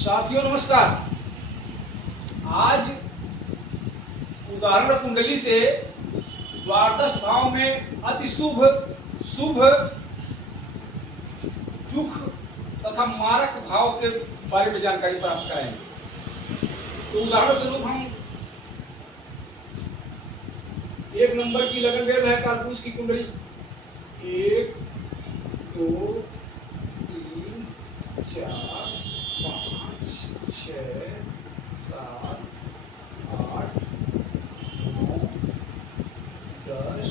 साथियों नमस्कार। आज उदाहरण कुंडली से द्वादश भाव में अति शुभ, शुभ, दुख तथा मारक भाव के बारे में जानकारी प्राप्त करेंगे। तो उदाहरण स्वरूप हम एक नंबर की लगन वेद है कालपुरुष की कुंडली 1 2 3 4 5 6 7 8 9 10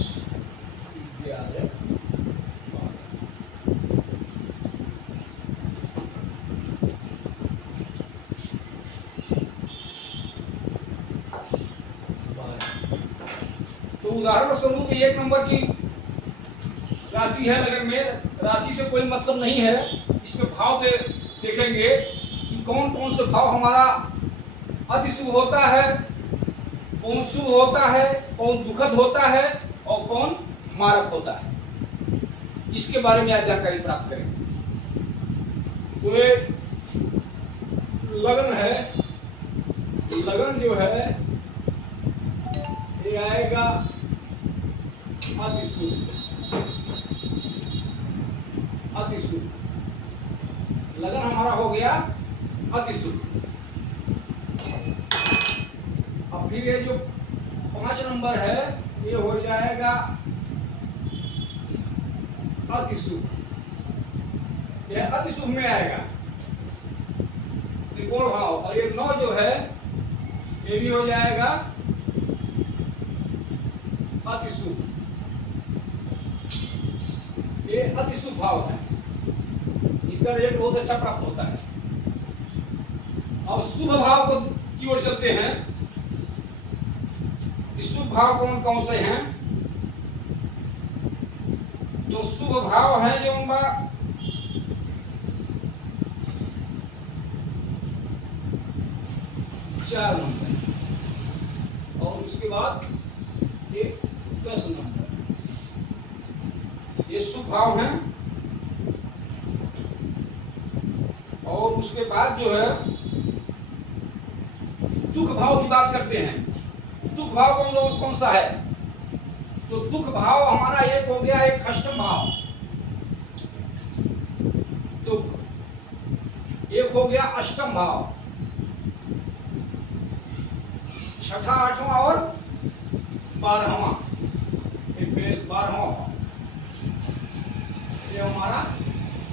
11 तो उदाहरण स्वरूप एक नंबर की राशि है लगन में। राशि से कोई मतलब नहीं है, इसमें भाव देखेंगे कि कौन कौन से भाव हमारा अति शुभ होता है, कौन शुभ होता है, कौन दुखद होता है और कौन मारक होता है। इसके बारे में आज जानकारी प्राप्त करेंगे। तो ये लगन है, लगन जो है ये आएगा अति शुभ, अति शुभ। लगन हमारा हो गया अति शुभ। अब फिर ये जो 5 नंबर है ये हो जाएगा अति शुभ, ये अति शुभ में आएगा त्रिकोण भाव। और ये 9 जो है ये भी हो जाएगा अति शुभ, ये अति शुभ भाव है। इनका रेट बहुत अच्छा प्राप्त होता है। अब शुभ भाव को की ओर चलते हैं। शुभ भाव कौन कौन से हैं? तो शुभ भाव है जो उनका 4 नंबर और उसके बाद ये 10 नंबर, ये शुभ भाव हैं। और उसके बाद जो है दुख भाव की बात करते हैं। दुख भाव कौन सा है? तो दुख भाव हमारा एक हो गया एक अष्टम भाव, दुख एक हो गया अष्टम भाव, छठा, आठवां और 12वां, 12वां भाव ये हमारा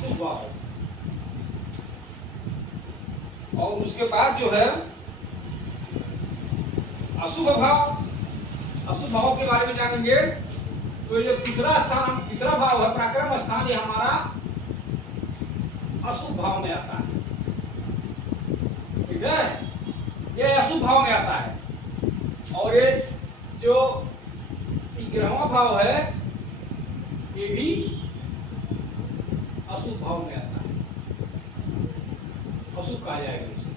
दुख भाव। और उसके बाद जो है अशुभ भाव, अशुभ भाव के बारे में जानेंगे। तो ये तीसरा स्थान, तीसरा भाव है पराक्रम स्थान, ये हमारा अशुभ भाव में आता है। ठीक है, ये अशुभ भाव में आता है। और ये जो 11वां भाव है ये भी अशुभ भाव में आता है, अशुभ कहा जाएगा इसे।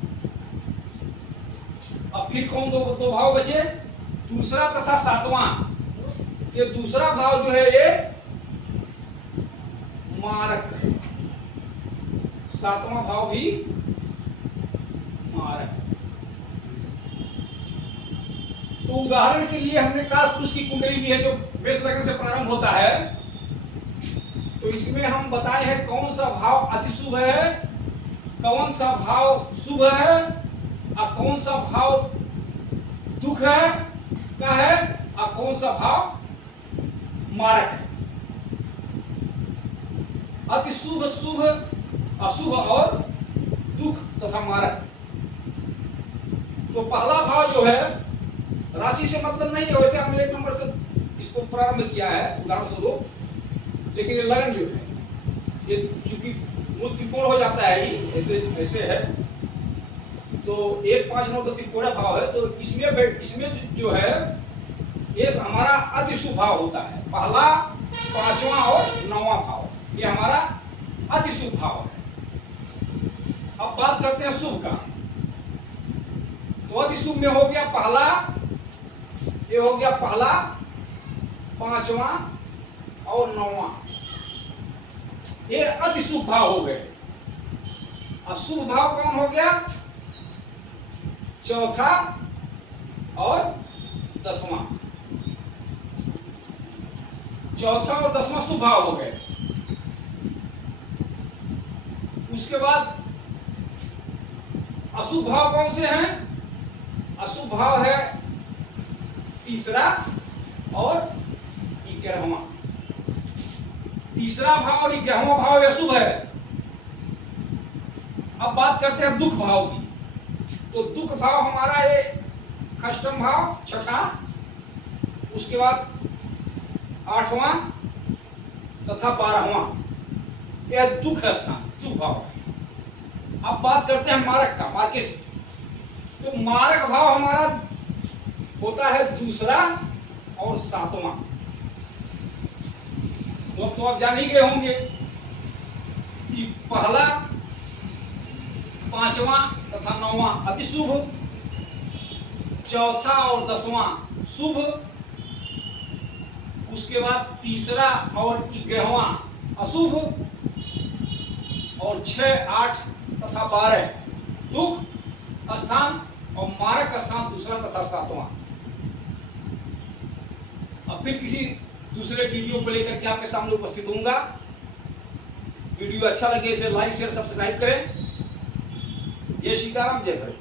अब फिर कौन दो भाव बचे? दूसरा तथा 7वां। ये दूसरा भाव जो है ये मारक है, 7वां भाव भी मारक। तो उदाहरण के लिए हमने कालपुरुष की कुंडली ली है जो मेष लग्न से प्रारंभ होता है। तो इसमें हम बताए हैं कौन सा भाव अति शुभ है, कौन सा भाव शुभ है और कौन सा भाव दुख है क्या है और कौन सा भाव मारक है। अति शुभ, शुभ, अशुभ और दुख तथा मारक। तो पहला भाव जो है राशि से मतलब नहीं है, वैसे हमने 1 नंबर से इसको प्रारंभ किया है उदाहरण स्वरूप। लेकिन ये लगन जो है ये चूंकि मूल त्रिकोण हो जाता है, ही ऐसे ऐसे है। तो 1 5 9 का त्रिकोण भाव है। तो इसमें जो है ये हमारा अति शुभ भाव होता है। पहला, 5वां और 9वां भाव ये हमारा अति शुभ भाव है। अब बात करते हैं शुभ का। तो अति शुभ में हो गया पहला, ये हो गया पहला, 5वां और 9वां, ये अति शुभ भाव हो गए। अशुभ भाव कौन हो गया? चौथा और 10वां। चौथा और 10वां शुभ भाव हो गए। उसके बाद अशुभ भाव कौन से हैं? अशुभ भाव है तीसरा और 11वां। तीसरा भाव और 11वां भाव अशुभ है। अब बात करते हैं दुख भाव की। तो दुख भाव हमारा ये षष्ठम भाव छठा, उसके बाद 8वां तथा 12वां, यह दुख स्थान शुभ भाव। अब बात करते हैं मारक का, मार्किस। तो मारक भाव हमारा होता है दूसरा और 7वां। तो आप जान ही गए होंगे कि पहला, 5वां तथा 9वां अति शुभ, चौथा और 10वां शुभ, उसके बाद तीसरा और 11वां अशुभ, और 6, 8 तथा 12 दुख स्थान और मारक स्थान दूसरा तथा 7वां। अब फिर किसी दूसरे वीडियो को लेकर के आपके सामने उपस्थित होऊंगा। वीडियो अच्छा लगे इसे लाइक शेयर सब्सक्राइब करें। जय सीताराम, जय भारत।